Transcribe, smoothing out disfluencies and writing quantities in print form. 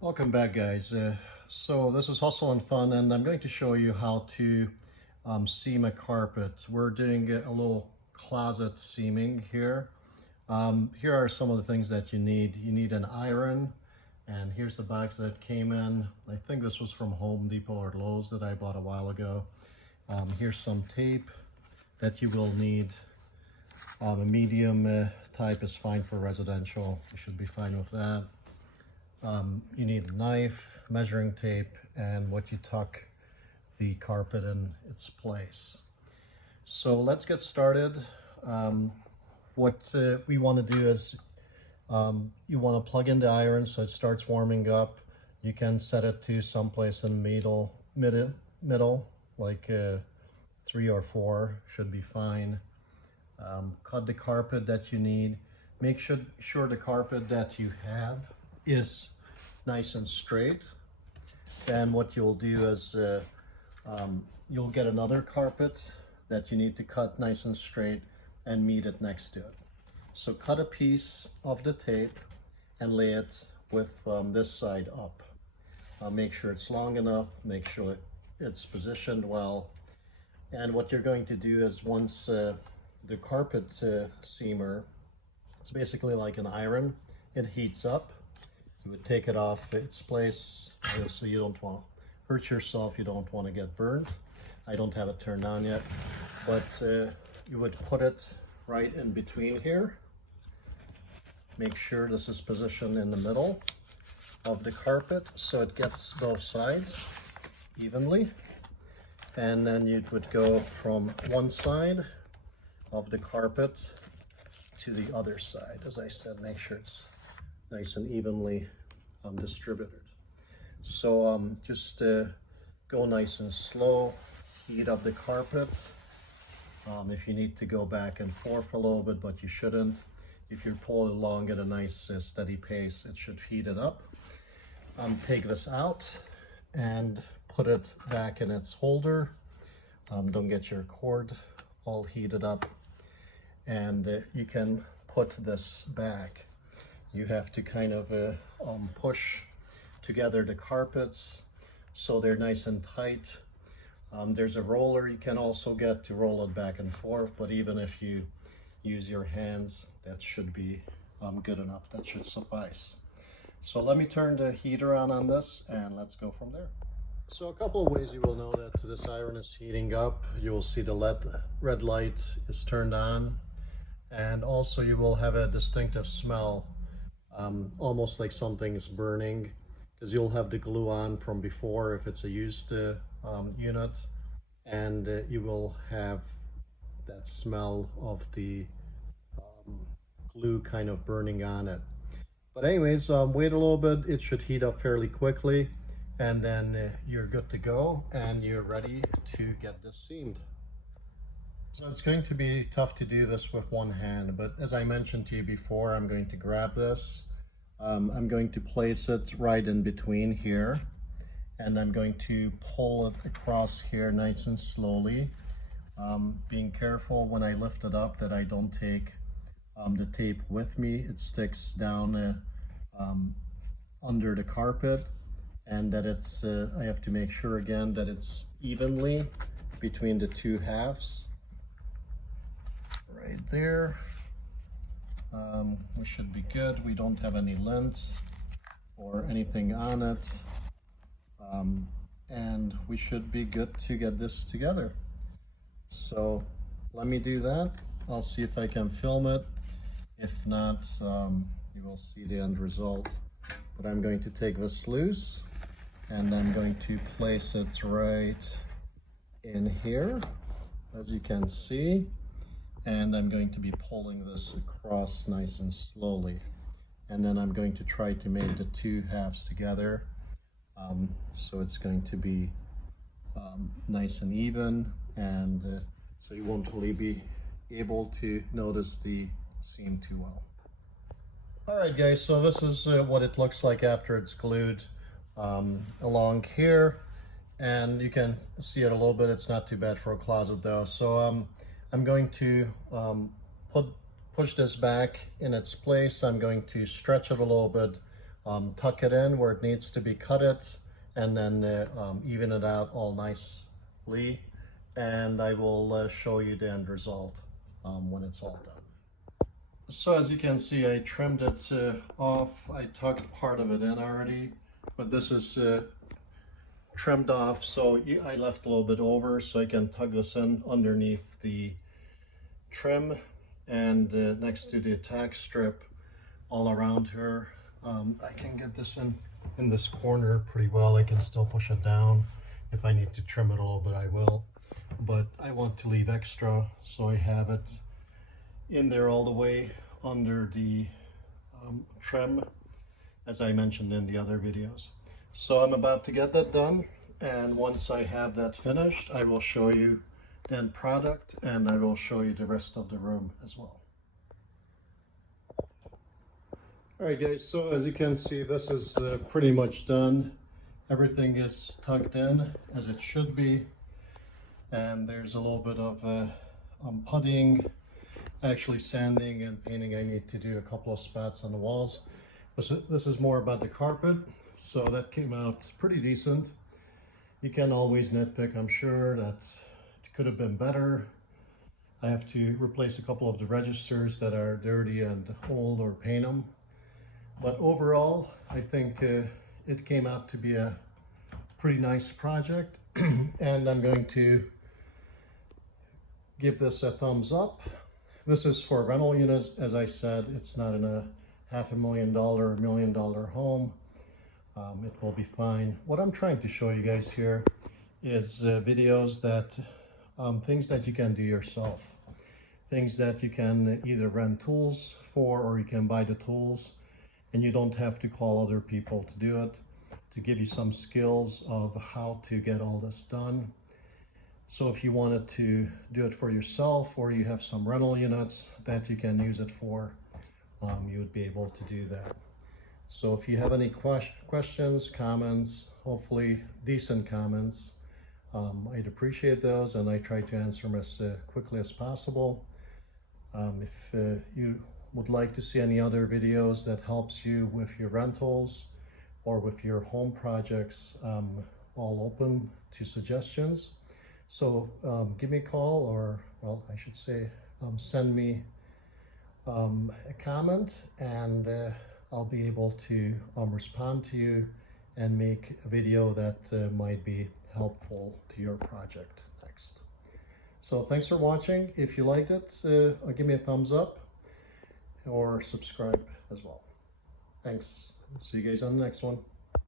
Welcome back, guys. So this is Hustle and Fun, and I'm going to show you how to seam a carpet. We're doing a little closet seaming here. Here are some of the things that you need. You need an iron, and here's the box that came in. I think this was from Home Depot or Lowe's that I bought a while ago. Here's some tape that you will need. A medium type is fine for residential. You should be fine with that. You need a knife, measuring tape, and what you tuck the carpet in its place. So let's get started. What we want to do is you want to plug in the iron so it starts warming up. You can set it to someplace in middle, like 3 or 4 should be fine. Cut the carpet that you need. Make sure the carpet that you have is nice and straight. Then what you'll do is you'll get another carpet that you need to cut nice and straight and meet it next to it. So cut a piece of the tape and lay it with this side up. Make sure it's long enough, make sure it's positioned well. And what you're going to do is once the carpet seamer, it's basically like an iron, it heats up. You would take it off its place so you don't want to hurt yourself, you don't want to get burned. I don't have it turned on yet, but you would put it right in between here. Make sure this is positioned in the middle of the carpet so it gets both sides evenly. And then you would go from one side of the carpet to the other side. As I said, make sure it's nice and evenly distributed. So just go nice and slow, heat up the carpet. If you need to go back and forth a little bit, but you shouldn't. If you're pulling along at a nice steady pace, it should heat it up. Take this out and put it back in its holder. Don't get your cord all heated up. And you can put this back. You have to kind of push together the carpets so they're nice and tight. There's a roller you can also get to roll it back and forth, but even if you use your hands, that should be good enough. That should suffice. So let me turn the heater on this and let's go from there. So a couple of ways you will know that this iron is heating up. You will see the red light is turned on, and also you will have a distinctive smell, almost like something is burning, because you'll have the glue on from before if it's a used unit, and you will have that smell of the glue kind of burning on it. But anyways, wait a little bit. It should heat up fairly quickly, and then you're good to go and you're ready to get this seamed. So it's going to be tough to do this with one hand, but as I mentioned to you before, I'm going to grab this. I'm going to place it right in between here, and I'm going to pull it across here nice and slowly, being careful when I lift it up that I don't take the tape with me. It sticks down under the carpet, and that it's I have to make sure again that it's evenly between the two halves. Right there. We should be good. We don't have any lint or anything on it, and we should be good to get this together. So let me do that. I'll see if I can film it. If not, you will see the end result. But I'm going to take this loose, and I'm going to place it right in here, as you can see. And I'm going to be pulling this across nice and slowly. And then I'm going to try to make the two halves together. So it's going to be nice and even, and so you won't really be able to notice the seam too well. Alright guys, so this is what it looks like after it's glued along here. And you can see it a little bit. It's not too bad for a closet though. So I'm going to push this back in its place. I'm going to stretch it a little bit tuck it in where it needs to be cut it, and then even it out all nicely. And I will show you the end result when it's all done. So as you can see, I trimmed it off. I tucked part of it in already, but this is trimmed off, so I left a little bit over so I can tug this in underneath the trim and next to the attack strip all around here. I can get this in this corner pretty well. I can still push it down. If I need to trim it a little bit, I will, but I want to leave extra, so I have it in there all the way under the trim, as I mentioned in the other videos. So I'm about to get that done, and once I have that finished, I will show you the end product, and I will show you the rest of the room as well. Alright guys, so as you can see, this is pretty much done. Everything is tucked in as it should be, and there's a little bit of puttying, actually sanding and painting. I need to do a couple of spots on the walls. This is more about the carpet, so that came out pretty decent. You can always nitpick, I'm sure, that it could have been better. I have to replace a couple of the registers that are dirty and old, or paint them. But overall, I think it came out to be a pretty nice project, and I'm going to give this a thumbs up. This is for rental units. As I said, it's not in a $500,000 or $1 million home. It will be fine. What I'm trying to show you guys here is videos that, things that you can do yourself. Things that you can either rent tools for, or you can buy the tools, and you don't have to call other people to do it, to give you some skills of how to get all this done. So if you wanted to do it for yourself, or you have some rental units that you can use it for, you would be able to do that. So if you have any questions, comments, hopefully decent comments, I'd appreciate those, and I try to answer them as quickly as possible. If you would like to see any other videos that helps you with your rentals or with your home projects, all open to suggestions. So give me a call, or, well, I should say, send me a comment, and I'll be able to respond to you and make a video that might be helpful to your project next. So thanks for watching. If you liked it, give me a thumbs up or subscribe as well. Thanks. See you guys on the next one.